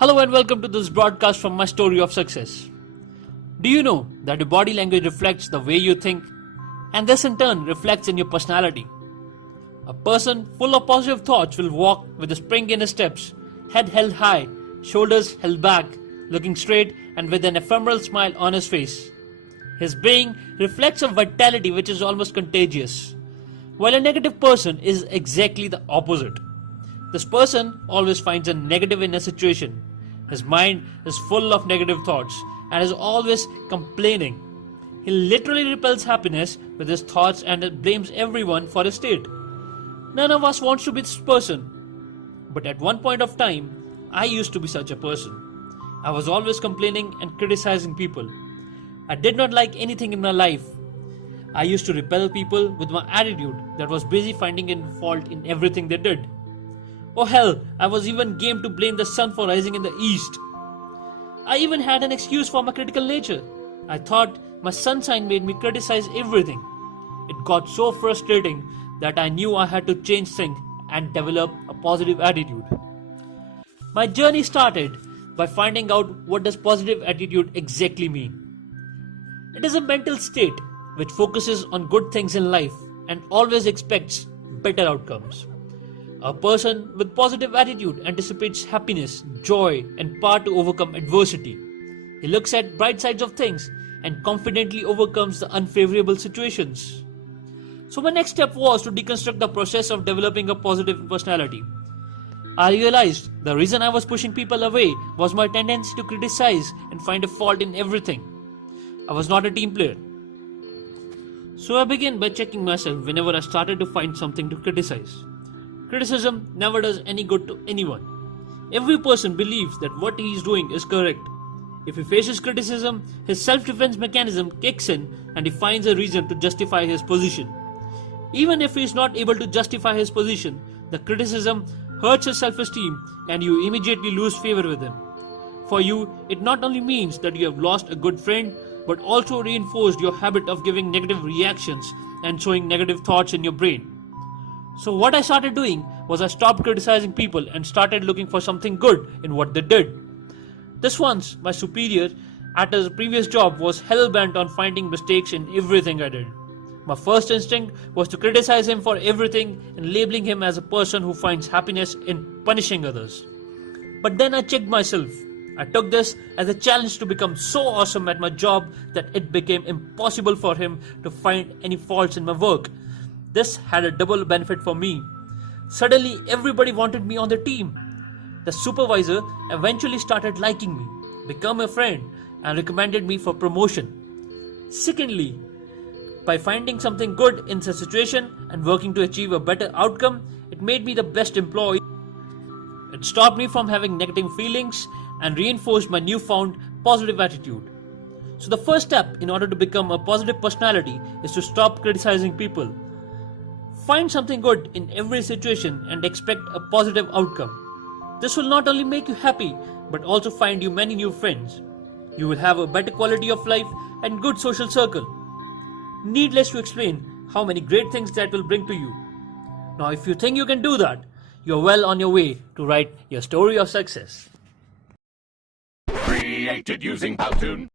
Hello and welcome to this broadcast from my story of success. Do you know that your body language reflects the way you think, and this in turn reflects in your personality? A person full of positive thoughts will walk with a spring in his steps, head held high, shoulders held back, looking straight and with an ephemeral smile on his face. His being reflects a vitality which is almost contagious, while a negative person is exactly the opposite. This person always finds a negative in a situation. His mind is full of negative thoughts and is always complaining. He literally repels happiness with his thoughts and blames everyone for his state. None of us wants to be this person. But at one point of time, I used to be such a person. I was always complaining and criticizing people. I did not like anything in my life. I used to repel people with my attitude that was busy finding a fault in everything they did. Oh hell, I was even game to blame the sun for rising in the east. I even had an excuse for my critical nature. I thought my sun sign made me criticize everything. It got so frustrating that I knew I had to change things and develop a positive attitude. My journey started by finding out what does positive attitude exactly mean. It is a mental state which focuses on good things in life and always expects better outcomes. A person with positive attitude anticipates happiness, joy, and power to overcome adversity. He looks at bright sides of things and confidently overcomes the unfavorable situations. So my next step was to deconstruct the process of developing a positive personality. I realized the reason I was pushing people away was my tendency to criticize and find a fault in everything. I was not a team player. So I began by checking myself whenever I started to find something to criticize. Criticism never does any good to anyone. Every person believes that what he is doing is correct. If he faces criticism, his self-defense mechanism kicks in and he finds a reason to justify his position. Even if he is not able to justify his position, the criticism hurts his self-esteem and you immediately lose favor with him. For you, it not only means that you have lost a good friend, but also reinforced your habit of giving negative reactions and showing negative thoughts in your brain. So what I started doing was I stopped criticizing people and started looking for something good in what they did. This once, my superior at his previous job was hell-bent on finding mistakes in everything I did. My first instinct was to criticize him for everything and labeling him as a person who finds happiness in punishing others. But then I checked myself. I took this as a challenge to become so awesome at my job that it became impossible for him to find any faults in my work. This had a double benefit for me. Suddenly, everybody wanted me on the team. The supervisor eventually started liking me, became a friend, and recommended me for promotion. Secondly, by finding something good in the situation and working to achieve a better outcome, it made me the best employee. It stopped me from having negative feelings and reinforced my newfound positive attitude. So the first step in order to become a positive personality is to stop criticizing people. Find something good in every situation and expect a positive outcome. This will not only make you happy, but also find you many new friends. You will have a better quality of life and good social circle. Needless to explain how many great things that will bring to you. Now if you think you can do that, you're well on your way to write your story of success. Created using Powtoon.